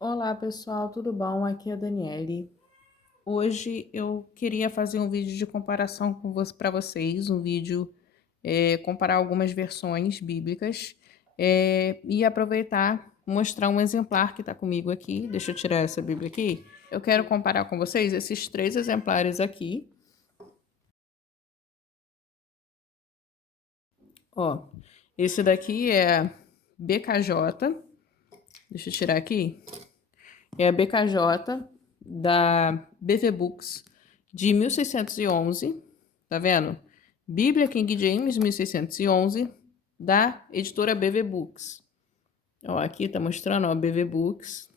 Olá pessoal, tudo bom? Aqui é a Daniele. Hoje eu queria fazer um vídeo de comparação para vocês, um vídeo comparar algumas versões bíblicas e aproveitar mostrar um exemplar que está comigo aqui. Deixa eu tirar essa Bíblia aqui. Eu quero comparar com vocês esses três exemplares aqui. Ó, esse daqui é BKJ. Deixa eu tirar aqui. É a BKJ da BV Books de 1611, tá vendo? Bíblia King James 1611 da editora BV Books. Ó, aqui tá mostrando, ó, BV Books.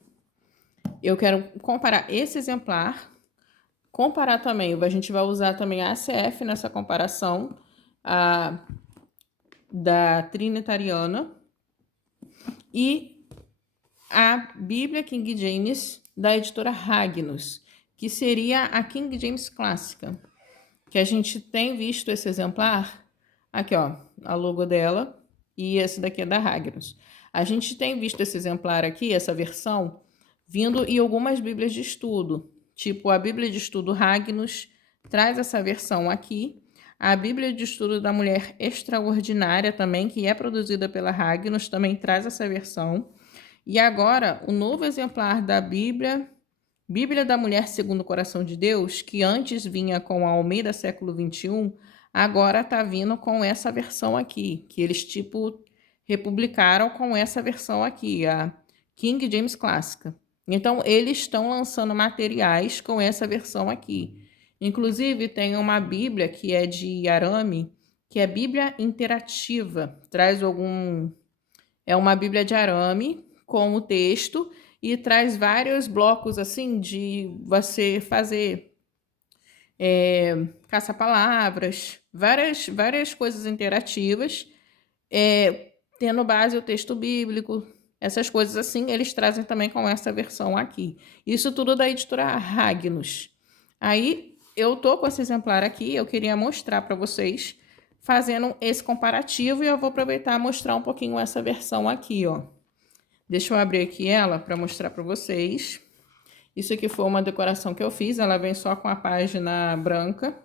Eu quero comparar esse exemplar, comparar também, a gente vai usar também a ACF nessa comparação, a da Trinitariana e a Bíblia King James da editora Ragnus, que seria a King James clássica, que a gente tem visto esse exemplar, aqui ó, a logo dela, e esse daqui é da Ragnus. A gente tem visto esse exemplar aqui, essa versão, vindo em algumas bíblias de estudo, tipo a Bíblia de Estudo Ragnus traz essa versão aqui, a Bíblia de Estudo da Mulher Extraordinária também, que é produzida pela Ragnus, também traz essa versão. E agora, o novo exemplar da Bíblia da Mulher Segundo o Coração de Deus, que antes vinha com a Almeida século XXI, agora está vindo com essa versão aqui, que eles tipo republicaram com essa versão aqui, a King James Clássica. Então, eles estão lançando materiais com essa versão aqui. Inclusive, tem uma Bíblia que é de arame, que é Bíblia Interativa. Traz algum... É uma Bíblia de arame com o texto e traz vários blocos assim de você fazer caça-palavras, várias coisas interativas, tendo base o texto bíblico, essas coisas assim, eles trazem também com essa versão aqui. Isso tudo da editora Ragnus. Aí eu tô com esse exemplar aqui, eu queria mostrar para vocês fazendo esse comparativo e eu vou aproveitar e mostrar um pouquinho essa versão aqui, ó. Deixa eu abrir aqui ela para mostrar para vocês. Isso aqui foi uma decoração que eu fiz, ela vem só com a página branca.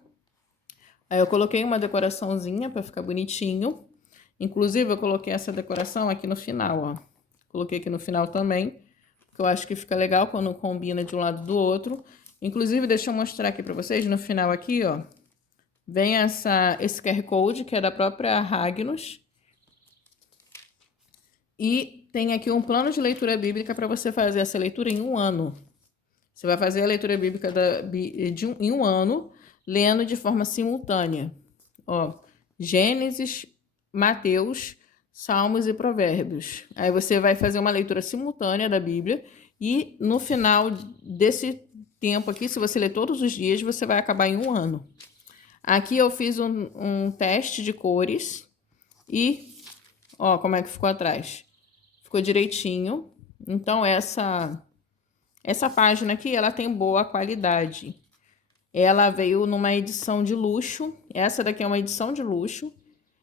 Aí eu coloquei uma decoraçãozinha para ficar bonitinho. Inclusive, eu coloquei essa decoração aqui no final, ó. Coloquei aqui no final também, porque eu acho que fica legal quando combina de um lado do outro. Inclusive, deixa eu mostrar aqui para vocês, no final aqui, ó. Vem esse QR Code, que é da própria Ragnus. E tem aqui um plano de leitura bíblica para você fazer essa leitura em um ano. Você vai fazer a leitura bíblica em um ano, lendo de forma simultânea. Ó, Gênesis, Mateus, Salmos e Provérbios. Aí você vai fazer uma leitura simultânea da Bíblia e no final desse tempo aqui, se você ler todos os dias, você vai acabar em um ano. Aqui eu fiz um teste de cores e ó como é que ficou atrás. Ficou direitinho. Então essa página aqui, ela tem boa qualidade. Ela veio numa edição de luxo. Essa daqui é uma edição de luxo.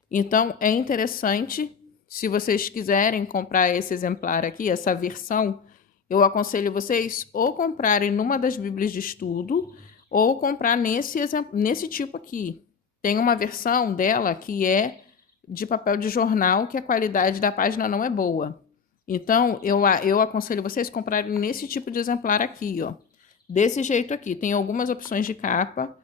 Então, é interessante, se vocês quiserem comprar esse exemplar aqui, essa versão, eu aconselho vocês ou comprarem numa das bíblias de estudo ou comprar nesse tipo aqui. Tem uma versão dela que é de papel de jornal, que a qualidade da página não é boa. Então, eu aconselho vocês comprarem nesse tipo de exemplar aqui, ó. Desse jeito aqui. Tem algumas opções de capa.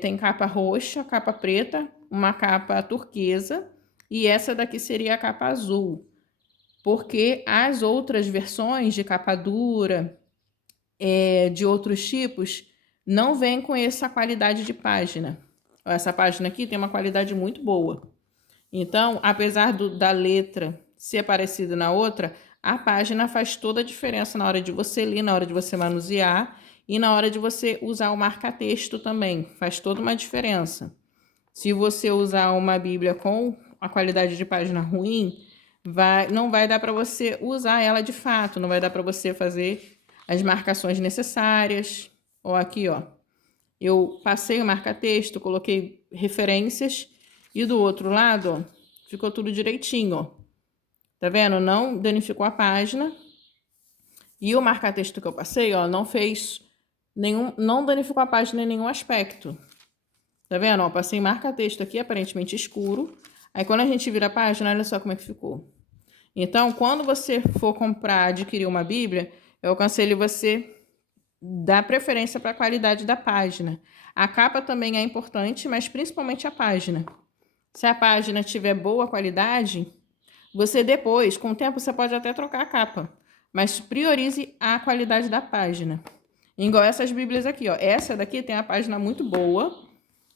Tem capa roxa, capa preta, uma capa turquesa. E essa daqui seria a capa azul. Porque as outras versões de capa dura, de outros tipos, não vem com essa qualidade de página. Essa página aqui tem uma qualidade muito boa. Então, apesar da letra ser parecida na outra, a página faz toda a diferença na hora de você ler, na hora de você manusear e na hora de você usar o marca-texto também. Faz toda uma diferença. Se você usar uma Bíblia com a qualidade de página ruim, não vai dar para você usar ela de fato, não vai dar para você fazer as marcações necessárias. Ou aqui, ó, eu passei o marca-texto, coloquei referências e do outro lado, ó, ficou tudo direitinho, ó. Tá vendo? Não danificou a página E o marca-texto que eu passei, ó, não fez não danificou a página em nenhum aspecto. Tá vendo? Ó, passei marca-texto aqui, aparentemente escuro. Aí quando a gente vira a página, olha só como é que ficou. Então, quando você for comprar, adquirir uma Bíblia, eu aconselho você dar preferência para a qualidade da página. A capa também é importante, mas principalmente a página. Se a página tiver boa qualidade, você depois, com o tempo, você pode até trocar a capa, mas priorize a qualidade da página. Igual essas Bíblias aqui, ó. Essa daqui tem a página muito boa.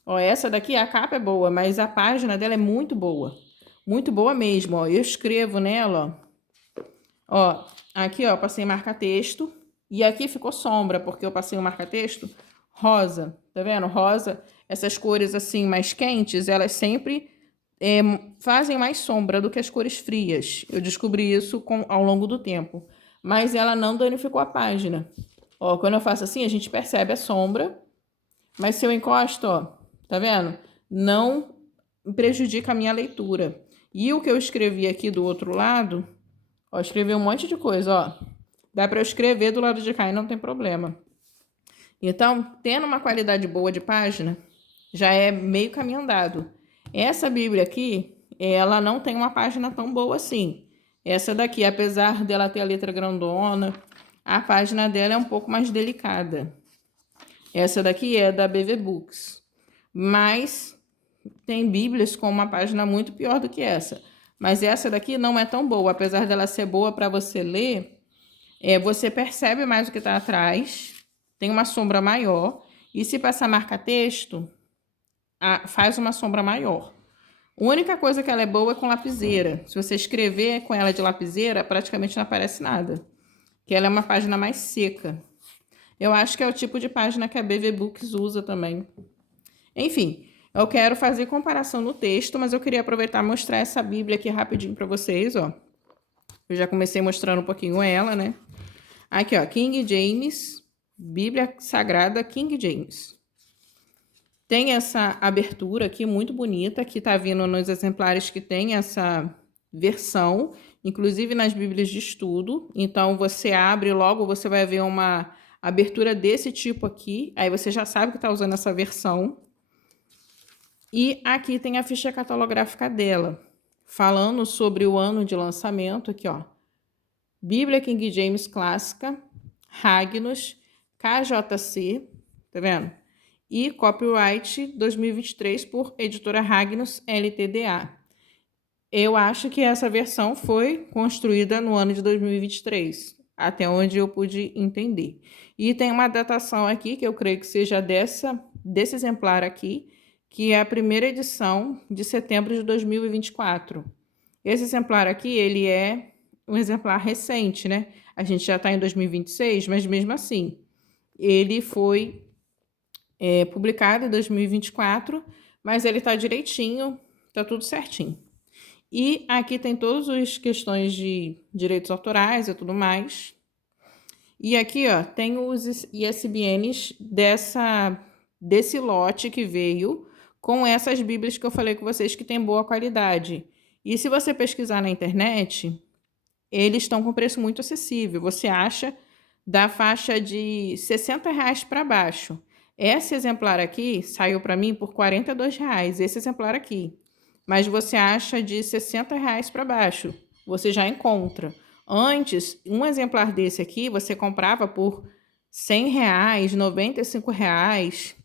Ó, essa daqui, a capa é boa, mas a página dela é muito boa. Muito boa mesmo, ó. Eu escrevo nela, ó. Ó, aqui, ó, passei marca-texto. E aqui ficou sombra, porque eu passei o marca-texto rosa. Tá vendo? Rosa, essas cores assim mais quentes, elas sempre fazem mais sombra do que as cores frias. Eu descobri isso ao longo do tempo. Mas ela não danificou a página. Ó, quando eu faço assim, a gente percebe a sombra. Mas se eu encosto, ó, tá vendo? Não prejudica a minha leitura. E o que eu escrevi aqui do outro lado, ó, escrevi um monte de coisa, ó. Dá para eu escrever do lado de cá e não tem problema. Então, tendo uma qualidade boa de página, já é meio caminho andado. Essa Bíblia aqui, ela não tem uma página tão boa assim. Essa daqui, apesar dela ter a letra grandona, a página dela é um pouco mais delicada. Essa daqui é da BV Books. Mas tem Bíblias com uma página muito pior do que essa. Mas essa daqui não é tão boa. Apesar dela ser boa para você ler, você percebe mais o que está atrás, tem uma sombra maior. E se passar marca-texto, faz uma sombra maior. A única coisa que ela é boa é com lapiseira. Se você escrever com ela de lapiseira, praticamente não aparece nada. Que ela é uma página mais seca. Eu acho que é o tipo de página que a BV Books usa também. Enfim, eu quero fazer comparação no texto, mas eu queria aproveitar e mostrar essa Bíblia aqui rapidinho para vocês, ó. Eu já comecei mostrando um pouquinho ela, né? Aqui, ó, King James, Bíblia Sagrada King James. Tem essa abertura aqui muito bonita, que tá vindo nos exemplares que tem essa versão, inclusive nas Bíblias de estudo. Então, você abre logo, você vai ver uma abertura desse tipo aqui, aí você já sabe que tá usando essa versão. E aqui tem a ficha catalográfica dela, falando sobre o ano de lançamento, aqui, ó. Bíblia King James Clássica, Ragnos, KJC, tá vendo? E Copyright 2023 por Editora Ragnos LTDA. Eu acho que essa versão foi construída no ano de 2023, até onde eu pude entender. E tem uma datação aqui, que eu creio que seja desse exemplar aqui, que é a primeira edição de setembro de 2024. Esse exemplar aqui, ele é um exemplar recente, né? A gente já está em 2026, mas mesmo assim, ele foi publicado em 2024, mas ele está direitinho, está tudo certinho. E aqui tem todas as questões de direitos autorais e tudo mais. E aqui, ó, tem os ISBNs desse lote que veio com essas bíblias que eu falei com vocês que tem boa qualidade. E se você pesquisar na internet, eles estão com preço muito acessível. Você acha da faixa de R$60 para baixo. Esse exemplar aqui saiu para mim por R$42, esse exemplar aqui. Mas você acha de R$60 para baixo, você já encontra. Antes, um exemplar desse aqui, você comprava por R$100, R$95,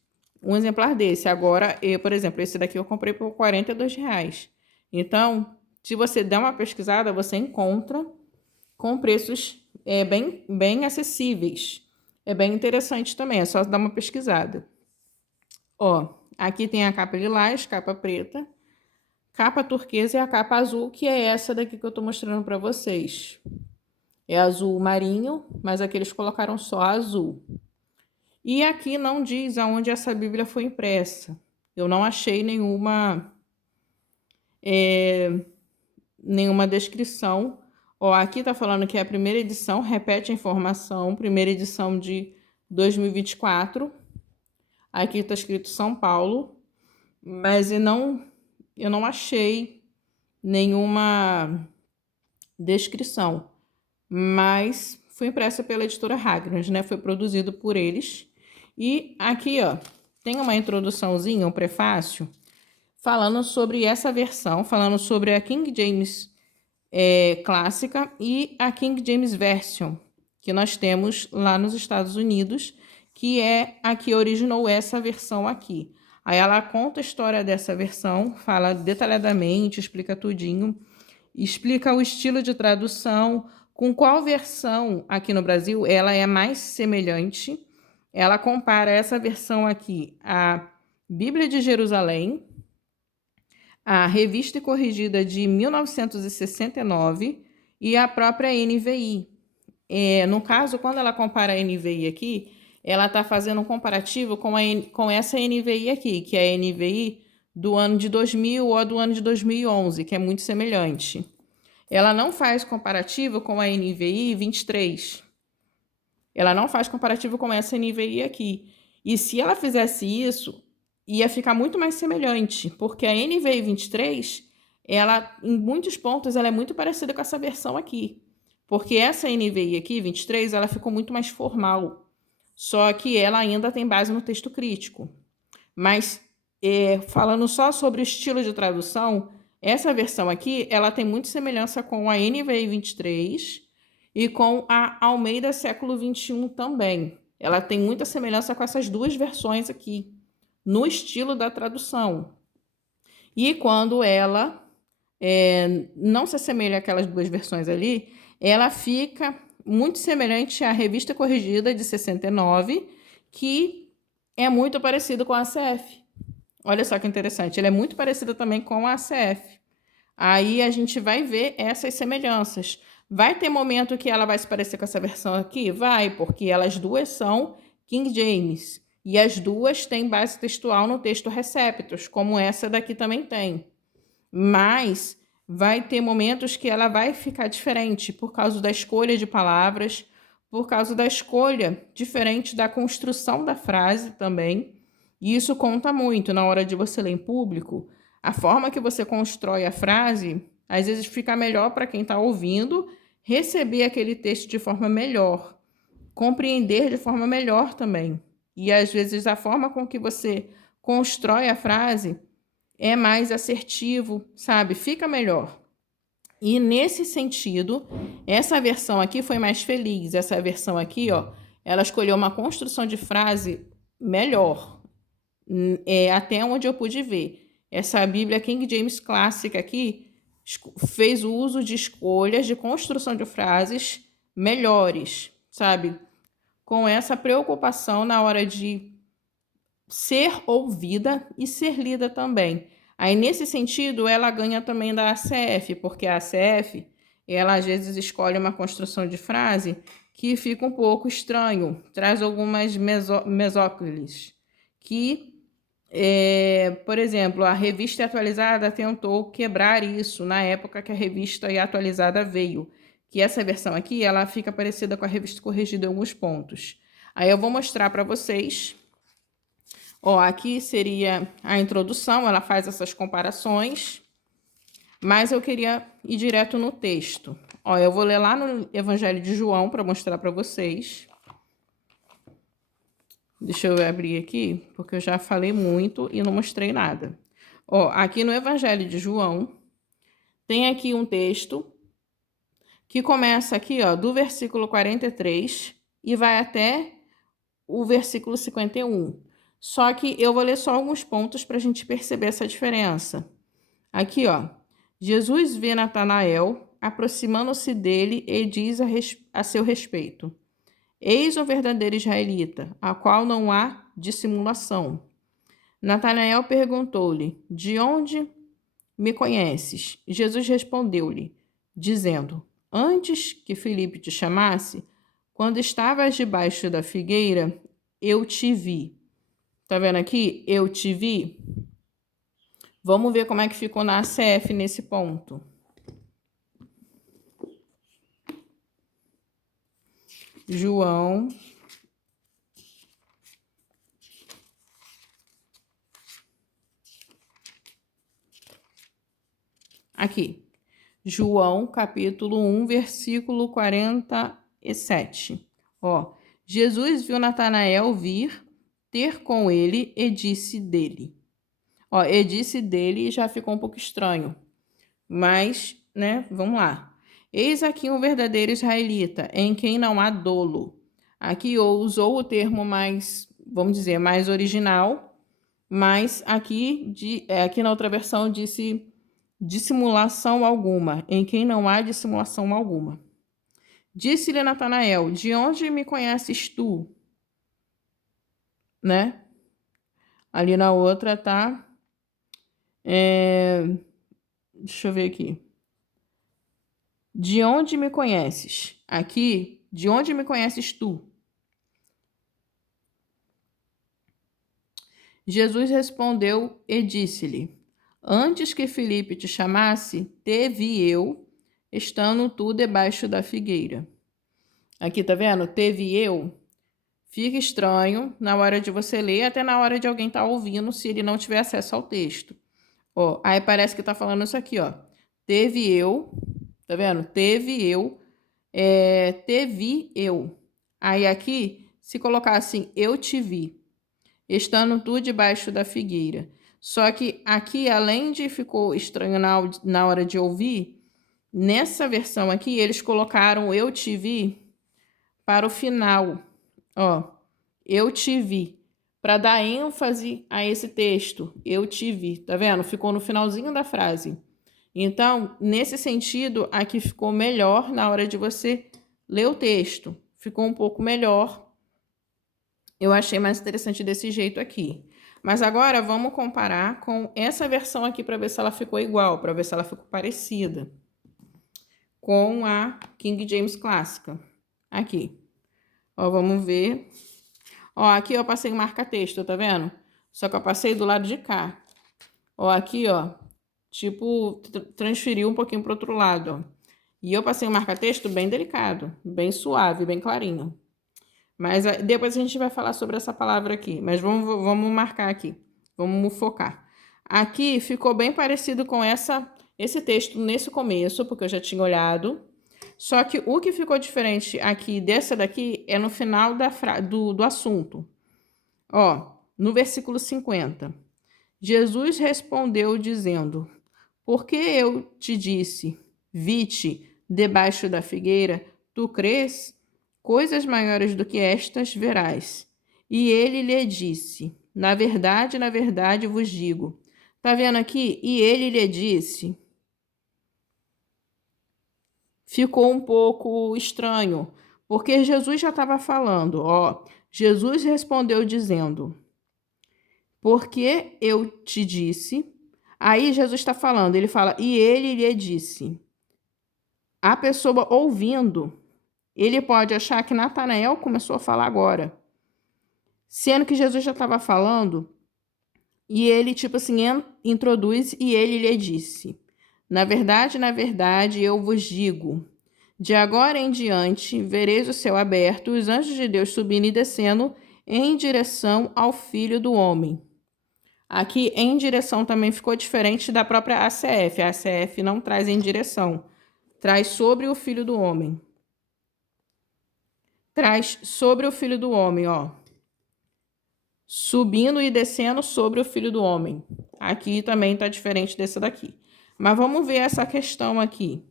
um exemplar desse. Agora, por exemplo, esse daqui eu comprei por R$42. Então, se você der uma pesquisada, você encontra com preços bem acessíveis. É bem interessante também, é só dar uma pesquisada. Ó, aqui tem a capa lilás, capa preta, capa turquesa e a capa azul, que é essa daqui que eu tô mostrando para vocês. É azul marinho, mas aqui eles colocaram só azul. E aqui não diz aonde essa Bíblia foi impressa. Eu não achei nenhuma descrição. Ó, aqui tá falando que é a primeira edição, repete a informação, primeira edição de 2024. Aqui tá escrito São Paulo, mas eu não achei nenhuma descrição. Mas foi impressa pela editora Ragnos, né? Foi produzido por eles. E aqui, ó, tem uma introduçãozinha, um prefácio, falando sobre essa versão, falando sobre a King James clássica e a King James Version, que nós temos lá nos Estados Unidos, que é a que originou essa versão aqui. Aí ela conta a história dessa versão, fala detalhadamente, explica tudinho, explica o estilo de tradução, com qual versão aqui no Brasil ela é mais semelhante. Ela compara essa versão aqui à Bíblia de Jerusalém, a Revista e Corrigida de 1969 e a própria NVI. No caso, quando ela compara a NVI aqui, ela está fazendo um comparativo com essa NVI aqui, que é a NVI do ano de 2000 ou do ano de 2011, que é muito semelhante. Ela não faz comparativo com a NVI 23. Ela não faz comparativo com essa NVI aqui. E se ela fizesse isso, ia ficar muito mais semelhante, porque a NVI 23, ela, em muitos pontos, ela é muito parecida com essa versão aqui. Porque essa NVI aqui, 23, ela ficou muito mais formal. Só que ela ainda tem base no texto crítico. Mas, falando só sobre o estilo de tradução, essa versão aqui, ela tem muita semelhança com a NVI 23 e com a Almeida século 21 também. Ela tem muita semelhança com essas duas versões aqui, no estilo da tradução. E quando ela não se assemelha àquelas duas versões ali, ela fica muito semelhante à Revista Corrigida de 69, que é muito parecida com a ACF. Olha só que interessante, ela é muito parecida também com a ACF. Aí a gente vai ver essas semelhanças. Vai ter momento que ela vai se parecer com essa versão aqui? Vai, porque elas duas são King James. E as duas têm base textual no texto Receptus, como essa daqui também tem. Mas vai ter momentos que ela vai ficar diferente por causa da escolha de palavras, por causa da escolha diferente da construção da frase também. E isso conta muito na hora de você ler em público. A forma que você constrói a frase, às vezes fica melhor para quem está ouvindo receber aquele texto de forma melhor, compreender de forma melhor também. E às vezes a forma com que você constrói a frase é mais assertivo, sabe? Fica melhor. E nesse sentido, essa versão aqui foi mais feliz. Essa versão aqui, ó, ela escolheu uma construção de frase melhor. Até onde eu pude ver. Essa Bíblia King James clássica aqui fez o uso de escolhas de construção de frases melhores, sabe? Com essa preocupação na hora de ser ouvida e ser lida também. Aí, nesse sentido, ela ganha também da ACF, porque a ACF, ela às vezes escolhe uma construção de frase que fica um pouco estranho, traz algumas mesóclises, que, por exemplo, a Revista Atualizada tentou quebrar isso na época que a Revista Atualizada veio, que essa versão aqui, ela fica parecida com a Revista Corrigida em alguns pontos. Aí eu vou mostrar para vocês. Ó, aqui seria a introdução, ela faz essas comparações, mas eu queria ir direto no texto. Ó, eu vou ler lá no Evangelho de João para mostrar para vocês. Deixa eu abrir aqui, porque eu já falei muito e não mostrei nada. Ó, aqui no Evangelho de João, tem aqui um texto que começa aqui, ó, do versículo 43 e vai até o versículo 51. Só que eu vou ler só alguns pontos para a gente perceber essa diferença. Aqui, ó. Jesus vê Natanael aproximando-se dele e diz a seu respeito: Eis o verdadeiro israelita, a qual não há dissimulação. Natanael perguntou-lhe: De onde me conheces? Jesus respondeu-lhe, dizendo: Antes que Filipe te chamasse, quando estavas debaixo da figueira, eu te vi. Tá vendo aqui? Eu te vi. Vamos ver como é que ficou na ACF nesse ponto. João. Aqui. João, capítulo 1, versículo 40, e 7. Ó, Jesus viu Natanael vir ter com ele e disse dele. Ó, e disse dele já ficou um pouco estranho. Mas, né, vamos lá. Eis aqui um verdadeiro israelita, em quem não há dolo. Aqui usou o termo mais, vamos dizer, mais original, mas aqui na outra versão disse dissimulação alguma, em quem não há dissimulação alguma. Disse-lhe Natanael, de onde me conheces tu? Né? Ali na outra tá... deixa eu ver aqui. De onde me conheces? Aqui, de onde me conheces tu? Jesus respondeu e disse-lhe, antes que Filipe te chamasse, te vi eu, estando tu debaixo da figueira. Aqui, tá vendo? Te vi eu. Fica estranho na hora de você ler, até na hora de alguém estar ouvindo, se ele não tiver acesso ao texto. Ó, aí parece que tá falando isso aqui, ó. Teve eu, tá vendo? Teve eu, te vi eu. Aí aqui, se colocar assim, eu te vi, estando tu debaixo da figueira. Só que aqui, além de ficou estranho na hora de ouvir, nessa versão aqui, eles colocaram eu te vi para o final. Ó, eu te vi. Para dar ênfase a esse texto, eu te vi. Tá vendo? Ficou no finalzinho da frase. Então, nesse sentido, aqui ficou melhor na hora de você ler o texto. Ficou um pouco melhor. Eu achei mais interessante desse jeito aqui. Mas agora vamos comparar com essa versão aqui para ver se ela ficou igual, para ver se ela ficou parecida com a King James clássica. Aqui. Ó, vamos ver. Ó, aqui eu passei marca-texto, tá vendo? Só que eu passei do lado de cá. Ó, aqui, ó, tipo, transferiu um pouquinho pro outro lado, ó. E eu passei um marca-texto bem delicado, bem suave, bem clarinho. Mas depois a gente vai falar sobre essa palavra aqui. Mas vamos marcar aqui. Vamos focar. Aqui ficou bem parecido com esse texto nesse começo, porque eu já tinha olhado. Só que o que ficou diferente aqui dessa daqui é no final do assunto. Ó, no versículo 50. Jesus respondeu dizendo, porque eu te disse, vi-te debaixo da figueira, tu crês? Coisas maiores do que estas verás. E ele lhe disse, na verdade vos digo. Tá vendo aqui? E ele lhe disse. Ficou um pouco estranho, porque Jesus já estava falando, ó. Jesus respondeu dizendo, porque eu te disse. Aí Jesus está falando, ele fala, e ele lhe disse. A pessoa ouvindo, ele pode achar que Natanael começou a falar agora. Sendo que Jesus já estava falando, e ele, tipo assim, introduz, e ele lhe disse. Na verdade, eu vos digo, de agora em diante, vereis o céu aberto, os anjos de Deus subindo e descendo em direção ao Filho do Homem. Aqui, em direção, também ficou diferente da própria ACF. A ACF não traz em direção, traz sobre o Filho do Homem. Traz sobre o Filho do Homem, ó. Subindo e descendo sobre o Filho do Homem. Aqui também está diferente dessa daqui. Mas vamos ver essa questão aqui.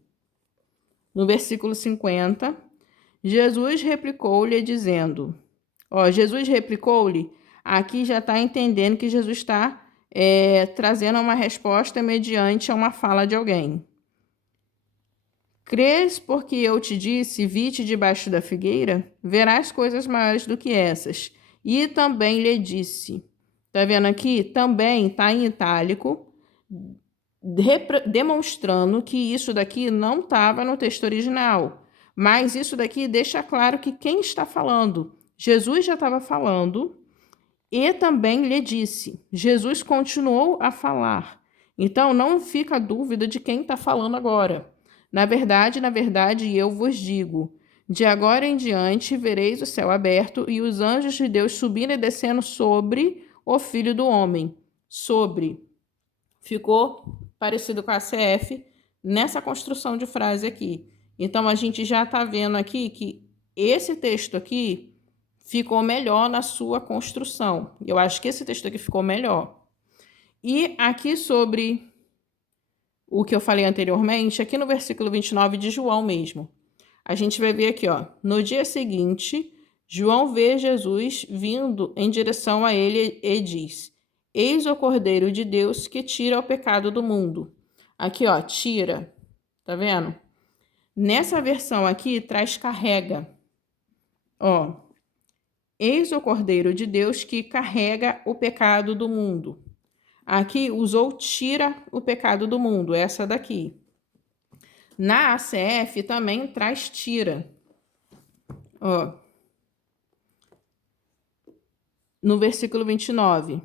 No versículo 50, Jesus replicou-lhe dizendo... Ó, Jesus replicou-lhe, aqui já está entendendo que Jesus está trazendo uma resposta mediante a uma fala de alguém. Crês porque eu te disse, vi-te debaixo da figueira? Verás coisas maiores do que essas. E também lhe disse. Tá vendo aqui? Também está em itálico, demonstrando que isso daqui não estava no texto original. Mas isso daqui deixa claro que quem está falando, Jesus já estava falando, e também lhe disse. Jesus continuou a falar. Então, não fica dúvida de quem está falando agora. Na verdade, eu vos digo, de agora em diante vereis o céu aberto e os anjos de Deus subindo e descendo sobre o Filho do Homem. Sobre. Ficou parecido com a CF nessa construção de frase aqui. Então, a gente já está vendo aqui que esse texto aqui ficou melhor na sua construção. Eu acho que esse texto aqui ficou melhor. E aqui sobre o que eu falei anteriormente, aqui no versículo 29 de João mesmo, a gente vai ver aqui, ó, no dia seguinte, João vê Jesus vindo em direção a ele e diz: Eis o Cordeiro de Deus que tira o pecado do mundo. Aqui, ó, tira, tá vendo? Nessa versão aqui, traz carrega. Ó, eis o Cordeiro de Deus que carrega o pecado do mundo. Aqui usou tira o pecado do mundo, essa daqui. Na ACF também traz tira. Ó, no versículo 29.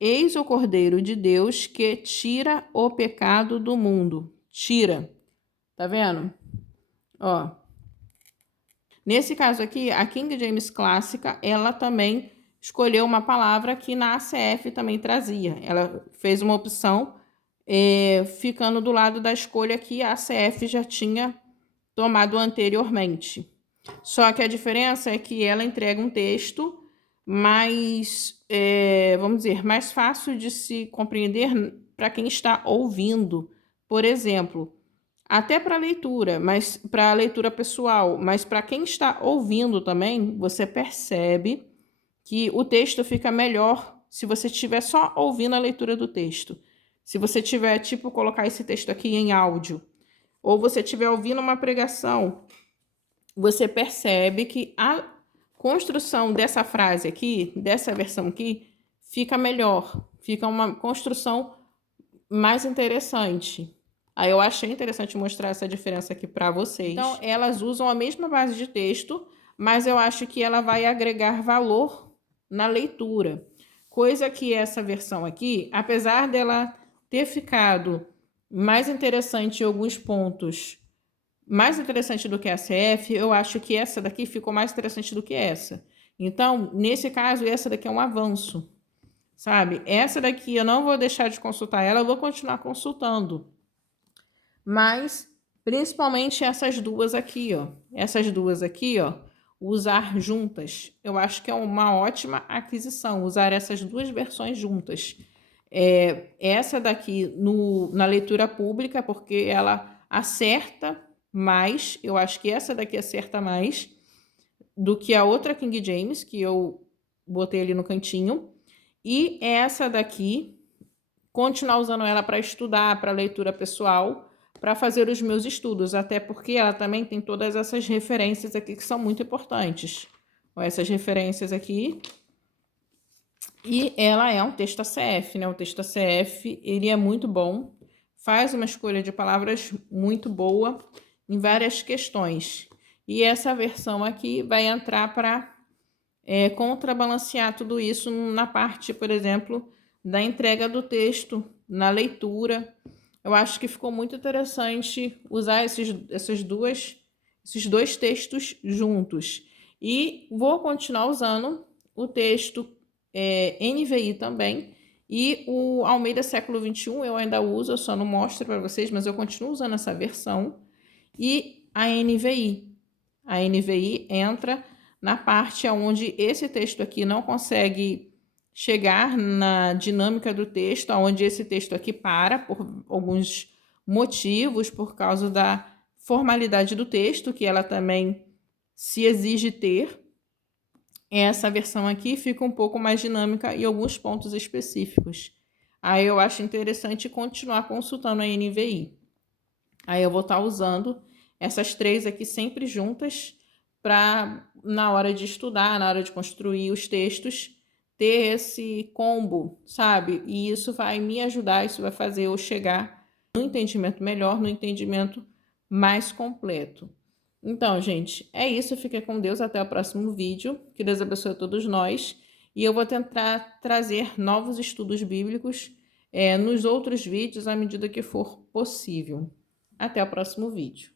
Eis o Cordeiro de Deus que tira o pecado do mundo. Tira. Tá vendo? Ó. Nesse caso aqui, a King James Clássica, ela também escolheu uma palavra que na ACF também trazia. Ela fez uma opção ficando do lado da escolha que a ACF já tinha tomado anteriormente. Só que a diferença é que ela entrega um texto mais, vamos dizer, mais fácil de se compreender para quem está ouvindo. Por exemplo, até para leitura, mas para a leitura pessoal, mas para quem está ouvindo também, você percebe que o texto fica melhor se você estiver só ouvindo a leitura do texto. Se você tiver, tipo, colocar esse texto aqui em áudio, ou você estiver ouvindo uma pregação, você percebe que a construção dessa frase aqui, dessa versão aqui, fica melhor, fica uma construção mais interessante. Aí eu achei interessante mostrar essa diferença aqui para vocês. Então, elas usam a mesma base de texto, mas eu acho que ela vai agregar valor na leitura. Coisa que essa versão aqui, apesar dela ter ficado mais interessante em alguns pontos, mais interessante do que a CF, eu acho que essa daqui ficou mais interessante do que essa. Então, nesse caso, essa daqui é um avanço, sabe? Essa daqui eu não vou deixar de consultar ela, eu vou continuar consultando. Mas, principalmente essas duas aqui, ó. Essas duas aqui, ó, usar juntas. Eu acho que é uma ótima aquisição, usar essas duas versões juntas. Essa daqui na leitura pública, porque ela acerta mais, eu acho que essa daqui acerta mais do que a outra King James, que eu botei ali no cantinho. E essa daqui, continuar usando ela para estudar, para leitura pessoal, para fazer os meus estudos, até porque ela também tem todas essas referências aqui que são muito importantes. Essas referências aqui. E ela é um texto ACF, né? O texto ACF, ele é muito bom, faz uma escolha de palavras muito boa em várias questões. E essa versão aqui vai entrar para contrabalancear tudo isso na parte, por exemplo, da entrega do texto, na leitura. Eu acho que ficou muito interessante usar esses dois textos juntos. E vou continuar usando o texto NVI também. E o Almeida século XXI eu ainda uso, eu só não mostro para vocês, mas eu continuo usando essa versão. E a NVI. A NVI entra na parte onde esse texto aqui não consegue chegar na dinâmica do texto, onde esse texto aqui para por alguns motivos, por causa da formalidade do texto, que ela também se exige ter. Essa versão aqui fica um pouco mais dinâmica em alguns pontos específicos. Aí eu acho interessante continuar consultando a NVI. Aí eu vou estar usando essas três aqui sempre juntas para, na hora de estudar, na hora de construir os textos, ter esse combo, sabe? E isso vai me ajudar, isso vai fazer eu chegar no entendimento melhor, no entendimento mais completo. Então, gente, é isso. Fica com Deus. Até o próximo vídeo. Que Deus abençoe a todos nós. E eu vou tentar trazer novos estudos bíblicos nos outros vídeos à medida que for possível. Até o próximo vídeo.